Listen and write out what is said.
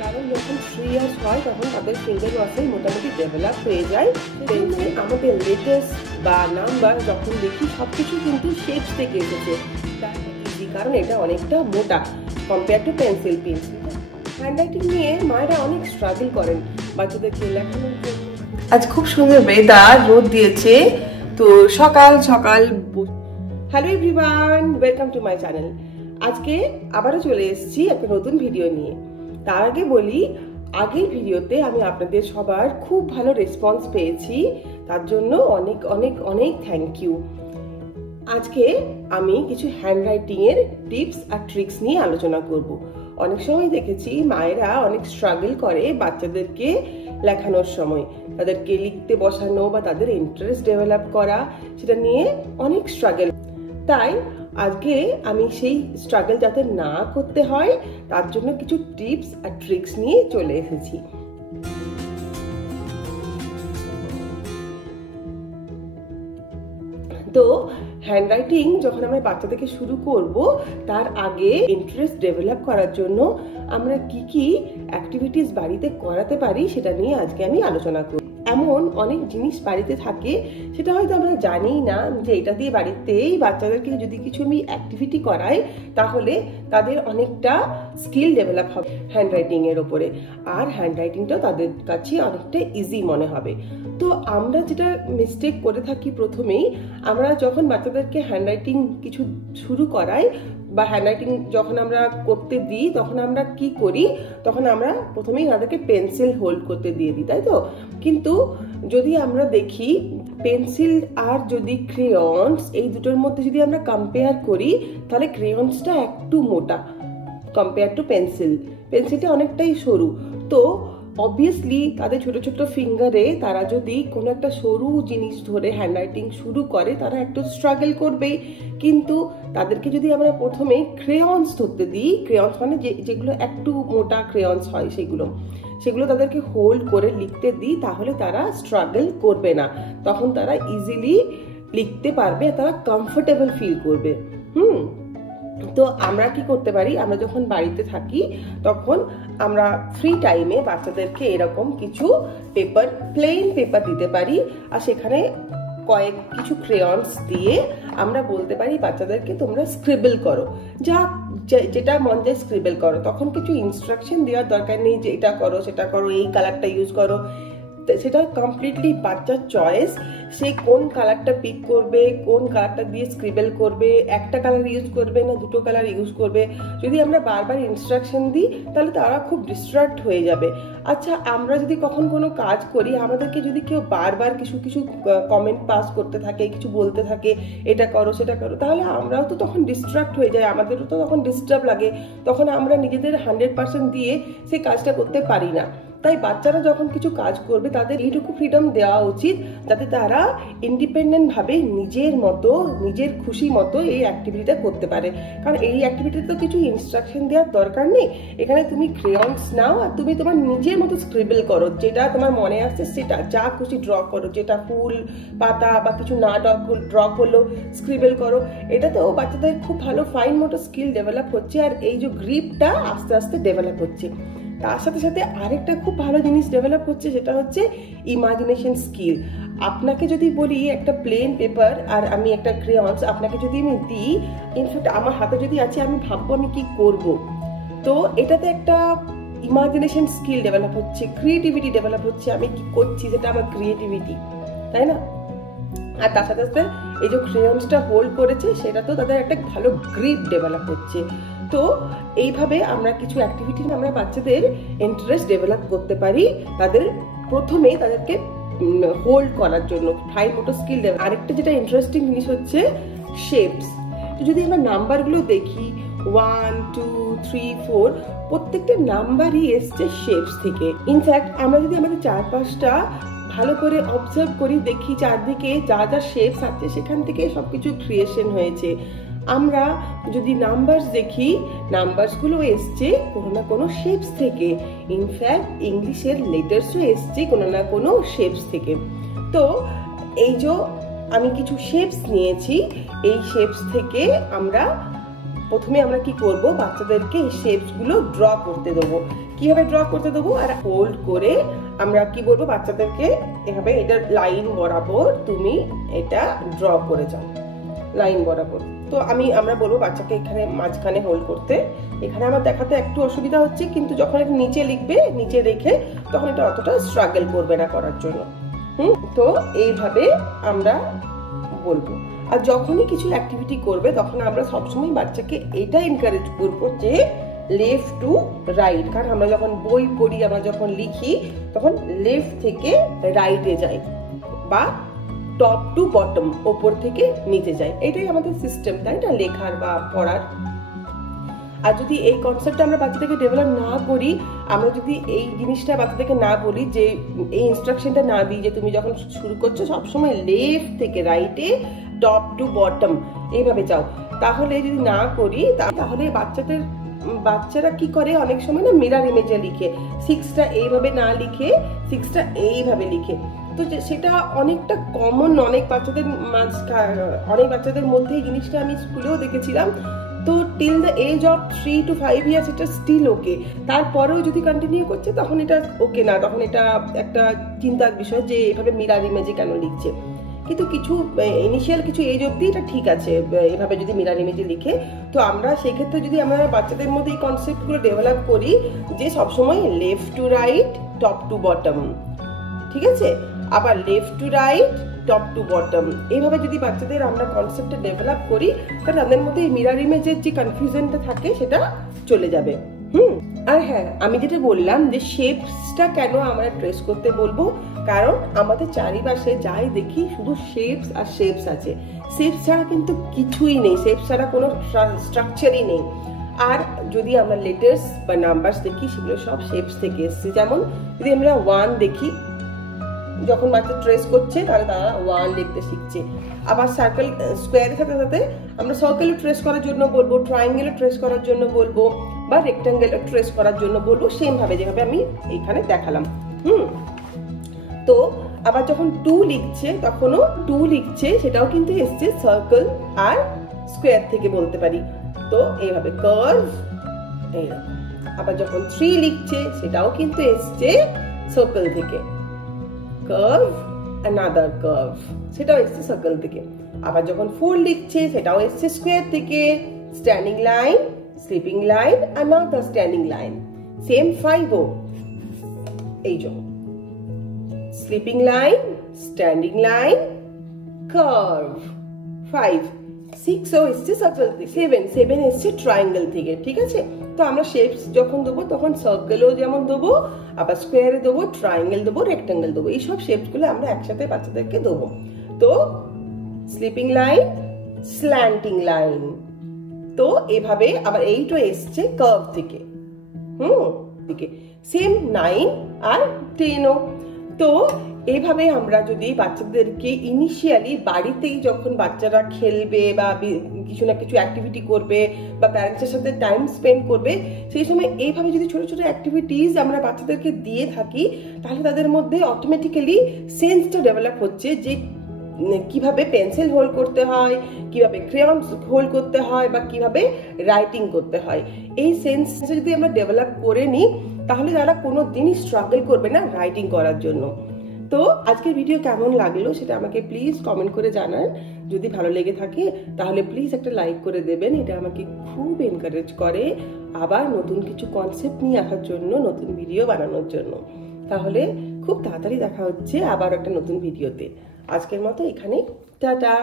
কারণ যখন 3 ইয়ার্স হয় তখন তাদের ফিঙ্গার মাসেল মোটামুটি ডেভেলপ হয়ে যায়। আমাদের লেটার্স বা নাম্বার যখন দেখি সবকিছু কিন্তু শেপস থেকে এসেছে, কারণ এটা অনেকটা মোটা compare to pencil pin. Handwriting নিয়ে মায়েরা অনেক স্ট্রাগল করেন বাচ্চাদেরকে লেখানোর জন্য। আজ খুব সুন্দর ওয়েদার, রোদ দিয়েছে, তো সকাল সকাল। Hello everyone, welcome to my channel. আজকে আবারও চলে এসেছি একটা নতুন ভিডিও নিয়ে। তার আগে বলি, আগের ভিডিওতে আমি আপনাদের সবার খুব ভালো রেসপন্স পেয়েছি, তার জন্য অনেক অনেক অনেক থ্যাংক ইউ। আজকে আমি কিছু হ্যান্ডরাইটিং এর টিপস আর ট্রিক্স নিয়ে আলোচনা করব। অনেক সময় দেখেছি মায়েরা অনেক স্ট্রাগল করে বাচ্চাদেরকে লেখানোর সময়, তাদেরকে লিখতে বসানো বা তাদের ইন্টারেস্ট ডেভেলপ করা, সেটা নিয়ে অনেক স্ট্রাগল। তাই আজকে আমি সেই স্ট্রাগল যাতে না করতে হয় তার জন্য কিছু টিপস আর ট্রিক্স নিয়ে চলে এসেছি। তো হ্যান্ডরাইটিং যখন আমরা বাচ্চা থেকে শুরু করব, তার আগে ইন্টারেস্ট ডেভেলপ করার জন্য আমরা কি কি অ্যাক্টিভিটিস বাড়িতে করাতে পারি সেটা নিয়ে আজকে আমি আলোচনা করব। এমন অনেক জিনিস বাড়িতে থাকে সেটা হয়তো আমরা জানি না যে এটা দিয়ে বাড়িতেই বাচ্চাদেরকে যদি কিছু আমি অ্যাক্টিভিটি করাই তাহলে তাদের অনেকটা স্কিল ডেভেলপ হবে হ্যান্ডরাইটিং এর ওপরে, আর হ্যান্ডরাইটিংটাও তাদের কাছে অনেকটা ইজি মনে হবে। তো আমরা যেটা মিস্টেক করে থাকি, প্রথমেই আমরা যখন বাচ্চাদেরকে হ্যান্ডরাইটিং কিছু শুরু করাই বা হ্যান্ডরাইটিং যখন আমরা করতে দিই, তখন আমরা কি করি, তখন আমরা প্রথমেই তাদেরকে পেন্সিল হোল্ড করতে দিয়ে দিই, তাই তো? কিন্তু যদি আমরা দেখি পেন্সিল আর যদি ক্রেয়ন্স, এই দুটোর মধ্যে যদি আমরা কম্পেয়ার করি, তাহলে ক্রেয়ন্সটা একটু মোটা কম্পেয়ার টু পেন্সিল। পেন্সিলটা অনেকটাই সরু। তো অবভিয়াসলি তাদের ছোট ছোট ফিঙ্গারে তারা যদি কোনো একটা সরু জিনিস ধরে হ্যান্ডরাইটিং শুরু করে, তারা একটু স্ট্রাগল করবেই। কিন্তু তাদেরকে যদি আমরা প্রথমে ক্রেয়ন্স ধরতে দিই, ক্রেয়ন্স মানে যেগুলো একটু মোটা ক্রেয়ন্স হয় সেগুলো তাদেরকে হোল্ড করে লিখতে দিই, তাহলে তারা স্ট্রাগল করবে না, তখন তারা ইজিলি লিখতে পারবে, তারা কমফোর্টেবল ফিল করবে। তো আমরা কি করতে পারি, আমরা যখন বাড়িতে থাকি তখন আমরা ফ্রি টাইমে বাচ্চাদেরকে এরকম কিছু পেপার, প্লেন পেপার দিতে পারি, আর সেখানে কিছু ক্রেয়ন্স দিয়ে আমরা বলতে পারি বাচ্চাদেরকে তোমরা স্ক্রিবল করো, যেটা মন যায় স্ক্রিবল করো। তখন কিছু ইনস্ট্রাকশন দেওয়ার দরকার নেই যে এটা করো সেটা করো, এই কালারটা ইউজ করো। সেটা কমপ্লিটলি বাচ্চার চয়েস, সে কোন কালারটা পিক করবে, কোন কালারটা দিয়ে স্ক্রিবল করবে, একটা কালার ইউজ করবে না দুটো কালার ইউজ করবে। যদি আমরা বারবার ইনস্ট্রাকশন দিই তাহলে তারা খুব ডিস্ট্রাক্ট হয়ে যাবে। আচ্ছা, আমরা যদি কখন কোনো কাজ করি, আমাদেরকে যদি কেউ বারবার কিছু কিছু কমেন্ট পাস করতে থাকে, কিছু বলতে থাকে, এটা করো সেটা করো, তাহলে আমরাও তো তখন ডিস্ট্রাক্ট হয়ে যাই, আমাদেরও তো তখন ডিস্টার্ব লাগে, তখন আমরা নিজেদের 100% দিয়ে সেই কাজটা করতে পারি না। তাই বাচ্চারা যখন কিছু কাজ করবে তাদের এইটুকু ফ্রিডম দেওয়া উচিত যাতে তারা ইন্ডিপেন্ডেন্ট ভাবে নিজের মতো, নিজের খুশি মতো এই অ্যাক্টিভিটিটা করতে পারে। কারণ এই অ্যাক্টিভিটিতে তো কিছু ইনস্ট্রাকশন দেওয়ার দরকার নেই, এখানে তুমি ক্রেয়ন্স নাও আর তুমি তোমার নিজের মতো স্ক্রিবল করো, যেটা তোমার মনে আসছে সেটা, যা খুশি ড্র করো, যেটা ফুল পাতা বা কিছু না ড্র করলো স্ক্রিবল করো। এটাতেও বাচ্চাদের খুব ভালো ফাইন মোটো স্কিল ডেভেলপ হচ্ছে, আর এই যে গ্রিপটা আস্তে আস্তে ডেভেলপ হচ্ছে। তার সাথে সাথে আরেকটা খুব ভালো জিনিস ডেভেলপ হচ্ছে, সেটা হচ্ছে ইমাজিনেশন স্কিল। আপনাকে যদি বলি একটা প্লেন পেপার আর আমি একটা ক্রেয়ন্স আপনাকে যদি আমি দিই, ইনফ্যাক্ট আমার হাতে যদি আছে, আমি ভাববো আমি কি করব, তো এটাতে একটা ইমাজিনেশন স্কিল ডেভেলপ হচ্ছে, ক্রিয়েটিভিটি ডেভেলপ হচ্ছে, আমি কি করছি সেটা আমার ক্রিয়েটিভিটি, তাই না? আর তার সাথে সাথে এই যে ক্রেয়ন্সটা হোল্ড করেছে সেটা তো তাদের একটা ভালো গ্রিপ ডেভেলপ হচ্ছে। তো এইভাবে আমরা কিছু অ্যাক্টিভিটি আমরা বাচ্চাদের ইন্টারেস্ট ডেভেলপ করতে পারি, তাদের প্রথমেই তাদেরকে হোল্ড করার জন্য ফাইন মোটর স্কিল ডেভেলপ। আরেকটা যেটা ইন্টারেস্টিং জিনিস হচ্ছে শেপস। তো যদি আমরা নাম্বারগুলো দেখি 1 2 3 4, প্রত্যেকটা নাম্বারই এসছে শেপস থেকে। ইনফ্যাক্ট আমরা যদি আমাদের চারপাশটা ভালো করে অবজার্ভ করি, দেখি চারদিকে যা যা শেপস আছে সেখান থেকে সবকিছু ক্রিয়েশন হয়েছে। আমরা যদি নাম্বারস দেখি, নাম্বারসগুলো এসছে কোনো না কোনো শেপস থেকে। ইনফ্যাক্ট ইংলিশের লেটার্সও এসছে কোনো না কোনো শেপস থেকে। তো এই যে আমি কিছু শেপস নিয়েছি, এই শেপস থেকে প্রথমে আমরা কি করব, বাচ্চাদেরকে এই শেপস গুলো ড্র করতে দেবো। কিভাবে ড্র করতে দেবো, আর হোল্ড করে আমরা কি বলবো বাচ্চাদেরকে, এভাবে এটা লাইন বরাবর তুমি এটা ড্র করে যাও, লাইন বরাবর। তো আমরা বলবো বাচ্চাকে এখানে মাঝখানে হোল্ড করতে। এখানে আমার দেখাতে একটু অসুবিধা হচ্ছে, কিন্তু যখন এটা নিচে লিখবে, নিচে রেখে, তখন এটা অতটা স্ট্রাগল করবে না করার জন্য। তো এইভাবে আমরা বলবো। আর যখনই কিছু অ্যাক্টিভিটি করবে তখন আমরা সবসময় বাচ্চাকে এটা এনকারেজ করবো যে লেফট টু রাইট, কারণ আমরা যখন বই পড়ি, আমরা যখন লিখি, তখন লেফট থেকে রাইটে যাই, বা টপ টু বটম, ওপর থেকে নিচে যায়। এটাই আমাদের সিস্টেম, তাই না, লেখার বা পড়ার। আর যদি এই কনসেপ্টটা আমরা বাচ্চাদেরকে ডেভেলপ না করি, আমরা যদি এই জিনিসটা বাচ্চাদেরকে না বলি, যে এই ইনস্ট্রাকশনটা না দিই যে তুমি যখন শুরু করছো সবসময় লেফট থেকে রাইটে, টপ টু বটম এইভাবে যাও, তাহলে যদি না করি, তাহলে বাচ্চারা কি করে, অনেক সময় না মিরর ইমেজে লিখে, 6টা এইভাবে না লিখে 6টা এইভাবে লিখে। তো সেটা অনেকটা কমন, অনেক বাচ্চাদের মধ্যে এই জিনিসটা আমি স্কুলেও দেখেছিলাম। তো till the age of 3 to 5 years এটা স্টিল ওকে, তারপরেও যদি কন্টিনিউ করছে তখন এটা ওকে না, তখন এটা একটা চিন্তার বিষয় যে এভাবে মিরর ইমেজে কেন লিখছে। কিন্তু কিছু ইনিশিয়াল কিছু এজ অবধি এটা ঠিক আছে, এভাবে যদি মিরর ইমেজে লিখে। তো আমরা সেক্ষেত্রে যদি আমরা বাচ্চাদের মধ্যে এই কনসেপ্টগুলো ডেভেলপ করি যে সবসময় left to right, top to bottom, ঠিক আছে, আবার left to right, top to bottom, এইভাবে যদি বাচ্চাদের আমরা কনসেপ্টটা ডেভেলপ করি, তাহলে তাদের মধ্যে এই মিরর ইমেজের যে কনফিউশনটা থাকে সেটা চলে যাবে। আর হ্যাঁ, আমি যেটা বললাম যে শেপসটা কেন আমরা ট্রেস করতে বলবো, কারণ আমাদের চারিপাশে যাই দেখি শুধু শেপস আর শেপস আছে, শেপস ছাড়া কিন্তু কিছুই নেই, শেপস ছাড়া কোনো স্ট্রাকচারই নেই। আর যদি আমরা লেটার্স বা নাম্বারস দেখি, সেগুলো সব শেপস থেকে এসছে। যেমন যদি আমরা 1 দেখি, যখন বাচ্চা ট্রেস করছে তাহলে তারা 1 লিখতে শিখছে। আবার সার্কেল, স্কোয়ারের সাথে সাথে আমরা সার্কেলও ট্রেস করার জন্য বলবো, ট্রায়াঙ্গেলও ট্রেস করার জন্য বলবো, বা রেক্টাঙ্গেলও ট্রেস করার জন্য বলবো, সেম ভাবে যেভাবে আমি এইখানে দেখালাম। তো আবার যখন 2 লিখছে, তখনও 2 লিখছে, সেটাও কিন্তু এসছে সার্কেল আর স্কোয়ার থেকে বলতে পারি। তো এইভাবে কার্ভ, এইরকম। আবার যখন 3 লিখছে, সেটাও কিন্তু এসছে সার্কেল থেকে, কার্ভ, another curve, সেটাও এসছে সার্কেল থেকে। আবার যখন 4 লিখছে, সেটাও এসছে স্কোয়ার থেকে, standing line, sleeping line, another standing line. Same 5ও এই যে sleeping line, standing line, curve, 5। 6ও এসছে সার্কেল থেকে, 7 এসছে ট্রায়াঙ্গেল থেকে, ঠিক আছে। তো আমরা শেপস যখন দেবো তখন সার্কেলও যেমন দেবো, আবার স্কোয়ারে দেবো, ট্রায়াঙ্গেল দেবো, রেক্টাঙ্গেল দেবো, এইসব শেপসগুলো আমরা একসাথে বাচ্চাদেরকে দেবো। তো স্লিপিং লাইন, স্ল্যান্টিং লাইন, তো এভাবে। আবার এইটা এসছে কার্ভ থেকে, দিকে সেম 9 আর 10ও। তো এইভাবে আমরা যদি বাচ্চাদেরকে ইনিশিয়ালি বাড়িতেই, যখন বাচ্চারা খেলবে বা কিছু না কিছু অ্যাক্টিভিটি করবে বা প্যারেন্টসের সাথে টাইম স্পেন্ড করবে, সেই সময় এইভাবে যদি ছোট ছোট অ্যাক্টিভিটিস আমরা বাচ্চাদেরকে দিয়ে থাকি, তাহলে তাদের মধ্যে অটোমেটিক্যালি সেন্সটা ডেভেলপ হচ্ছে যে কিভাবে পেন্সিল হোল্ড করতে হয়, কিভাবে ক্রেয়ন্স হোল্ড করতে হয়, বা কিভাবে রাইটিং করতে হয়। এই সেন্স যদি আমরা ডেভেলপ করে নিই, তাহলে তারা কোনো দিনই স্ট্রাগল করবে না রাইটিং করার জন্য। তো আজকের ভিডিও কেমন লাগলো সেটা আমাকে প্লিজ কমেন্ট করে জানান। যদি ভালো লেগে থাকে তাহলে প্লিজ একটা লাইক করে দেবেন, এটা আমাকে খুব এনকারেজ করে আবার নতুন কিছু কনসেপ্ট নিয়ে আসার জন্য, নতুন ভিডিও বানানোর জন্য। তাহলে খুব তাড়াতাড়ি দেখা হচ্ছে আবার একটা নতুন ভিডিওতে। আজকের মতো এখানে টাটা।